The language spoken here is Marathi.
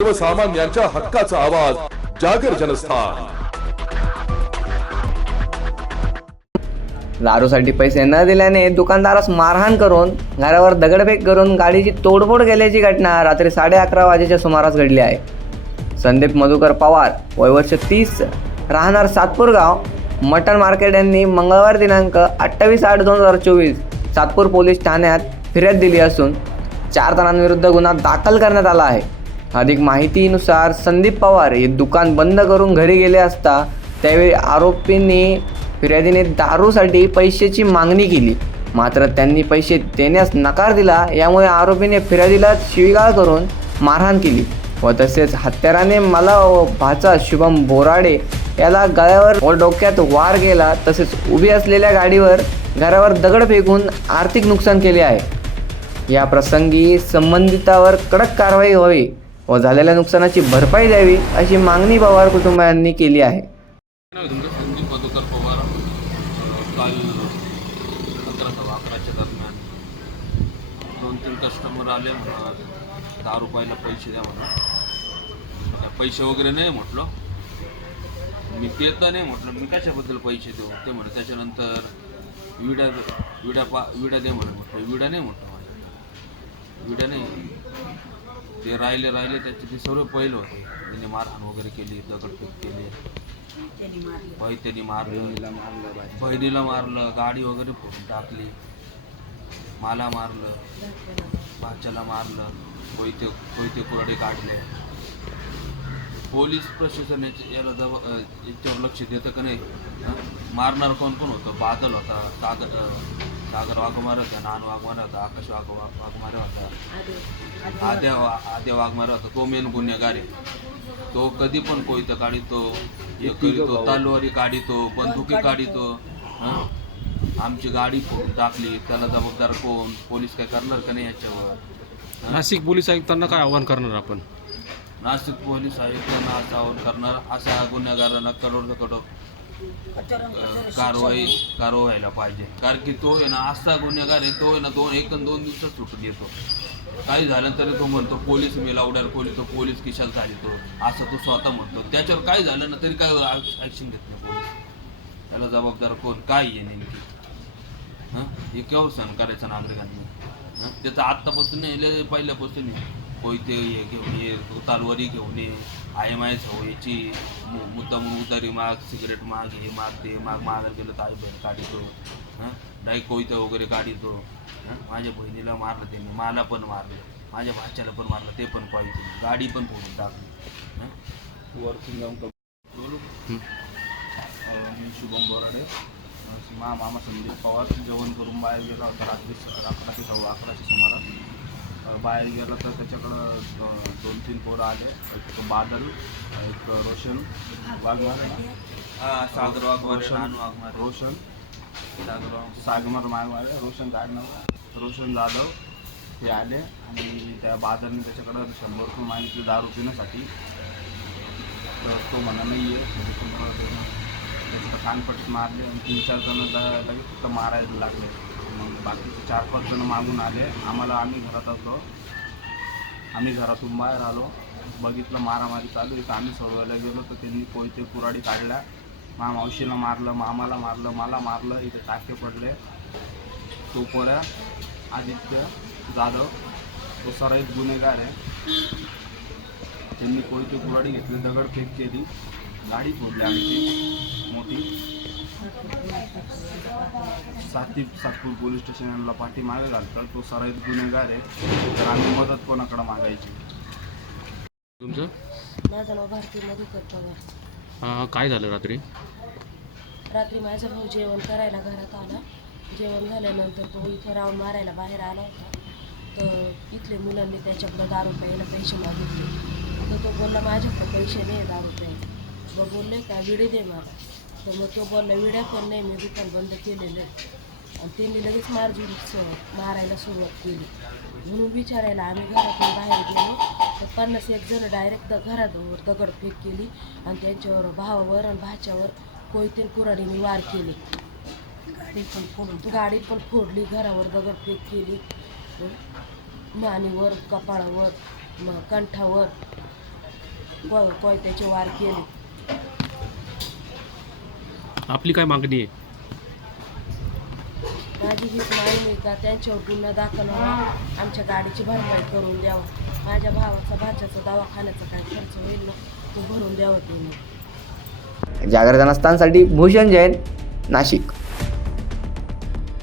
सर्वसामान्यांच्या हक्काचा आवाज जागर जनस्थान। दारूसाठी पैसे न दिल्याने दुकानदारास मारहाण करून घरावर दगडफेक करून गाडीची तोडफोड केल्याची घटना रात्री 11:30 वाजेच्या सुमारास घडली आहे। संदीप मधुकर पवार वय वर्ष 30 राहणार सातपूर गाव मटन मार्केट यांनी मंगळवार दिनांक 28/8/2024 सातपूर पोलीस ठाण्यात फिर्याद दिली असून 4 जणांविरुद्ध गुन्हा दाखल करण्यात आला आहे। अधिक माहितीनुसार संदीप पवार हे दुकान बंद करून घरी गेले असता त्यावेळी आरोपींनी फिर्यादीने दारूसाठी पैशाची मागणी केली, मात्र त्यांनी पैसे देण्यास नकार दिला। यामुळे आरोपीने फिर्यादीला शिवीगाळ करून मारहाण केली व तसेच हत्याराने मला व भाचा शुभम बोराडे याला गळ्यावर व डोक्यात वार केला। तसेच उभी असलेल्या गाडीवर घरावर दगड फेकून आर्थिक नुकसान केले आहे। या प्रसंगी संबंधितावर कडक कारवाई व्हावी व झालेल्या नुकसानाची भरपाई द्यावी अशी मागणी पवार कुटुंबियांनी केली आहे। संदीप मधुकर पवार काल 11:11 दरम्यान 2-3 कस्टमर आले, ₹10 पैसे द्या म्हणून। पैसे वगैरे नाही म्हटलं, मी पेत नाही म्हटलं, मी कशाबद्दल पैसे देऊ ते म्हणे। त्याच्यानंतर विडा दे म्हटलं, विडा नाही म्हटलं, विडा नाही ते राहिले त्याचे ते सर्व पहिलं होते। त्याने मारहाण वगैरे केली, दगडफेक केली, त्यांनी मारलं, बहिणीला मारलं, गाडी वगैरे फोडून टाकली, मला मारलं, भाच्याला मारलं, कोयते कुराडे काढले। पोलीस प्रशासन याला याच्यावर लक्ष देतं का नाही? मारणार कोण होतं? बादल होता, सागर वाघमारे होता, नान वाघमारे होता, आकाश वाघमारे होता, आद्या वाघमारे होता। तो मेन गुन्हेगार आहे। तो कधी पण कोयतं काढितो, हे करीतो, तलवारी काढितो, बंदुकी काढितो। आमची गाडी फोडून टाकली, त्याला जबाबदार कोण? पोलीस काय करणार का नाही याच्यावर? नाशिक पोलीस आयुक्तांना काय आवाहन करणार आपण? नाशिक पोलीस आयुक्तांना असं आवाहन करणार, अशा गुन्हेगारांना कठोर कारवाई व्हायला पाहिजे। कारण की तो आहे ना असा गुन्हेगार आहे, तो आहे ना 1-2 दिवसात सुटून येतो। काही झालं तरी तो म्हणतो पोलीस मी लावणार, पोलीस किशाला झाली तो, असं तो स्वतः म्हणतो। त्याच्यावर काय झालं ना तरी काय ॲक्शन घेत नाही पोलीस। याला जबाबदार कोण? काय आहे नेमकी? हे केव्हा सहन करायचं नागरिकांनी? त्याचं आत्तापासून नाही, पहिल्यापासून कोयते घेऊन ये, तलवारी घेऊन ये, IMI सवयीची मुद्दाम उतारी माग, सिगरेट माग, हे माग, ते मागायला गेलं तर आई बहीण काढितो, डायरेक्ट कोयते वगैरे काढितो। माझ्या बहिणीला मारलं त्यांनी, मला पण मारलं, माझ्या भाच्याला पण मारलं, ते पण पाहिजे, गाडी पण फोडून टाकली। मी शुभम बोराडे, मामा संदीप पवार जेवण करून बाहेर गेला होता रात्री 11:15 सुमारास। बाहेर गेला तर त्याच्याकडं 2-3 पोरं आले, एक बादल, एक रोशन वाघमारे, सागर वाघमारे, रोशन रोशन काढणार, रोशन जाधव हे आले आणि त्या बादलने त्याच्याकडं 100 रुपये मागितले दारू पिण्यासाठी। तर तो म्हणा नाही आहे, त्याच्याकडं कानपट्टी मारले आणि 3-4 जण लगेच फक्त मारायला लागले। मग बाकीचे 4-5 जण मागून आले आम्हाला, आम्ही घरात असलो, आम्ही घरातून बाहेर आलो, बघितलं मारामारी चालू आहे। तर आम्ही सोडवायला गेलो तर त्यांनी कोयते कुराडी काढल्या, मावशीला मारलं, मामाला मारलं, मला मारलं, इथे टाके पडले। तो पोऱ्या आदित्य जाधव तो सराईत गुन्हेगार आहे। त्यांनी कोयते कुराडी घेतले, दगडफेक केली, गाडी फोडली आमची मोठी। सातपूर पोलीस स्टेशनला पाठीमागे घालतात, तो सराईत गुन्हेगार आहे। तर आम्ही मदत कोणाकडे मागायची? तुमचं? माझं नाव भारती मधुकर पवार। काय झालं रात्री? माझा भाऊ जेवण करायला घरात आला, जेवण झाल्यानंतर तो इथं राऊंड मारायला बाहेर आला होता। तर इथले मुलांनी त्याच्याकडं दारू प्यायला पैसे मागितले, तर तो बोलला माझ्याकडे पैसे नाही दारू प्यायला। मग बोलले का विडे दे मला, तर मग तो बोलला विड्या पण नाही, मी दुकान बंद केलेलं आहे। आणि त्यांनी लगेच मारायला सुरुवात केली। म्हणून विचारायला आम्ही घरातून बाहेर गेलो तर 51 जण डायरेक्ट घरावर दगडफेक केली आणि त्यांच्यावर भावावर आणि भाच्यावर कोयते कुऱ्हाडीने वार केले। गाडी पण फोडली, घरावर दगडफेक केली, मानेवर, कपाळावर, कंठावर कोयत्याचे वार केले. आपली काय मागणी आहे? माझी हीच मागणी आहे का त्यांच्यावर गुन्हा दाखल व्हावा, आमच्या गाडीची भरपाई करून द्यावं. माझ्या भावाचा भाच्याचा दवाखान्याचा काय खर्च होईल ना तो भरून द्यावं तुम्ही. जागर जनस्थानसाठी भूषण जैन, नाशिक.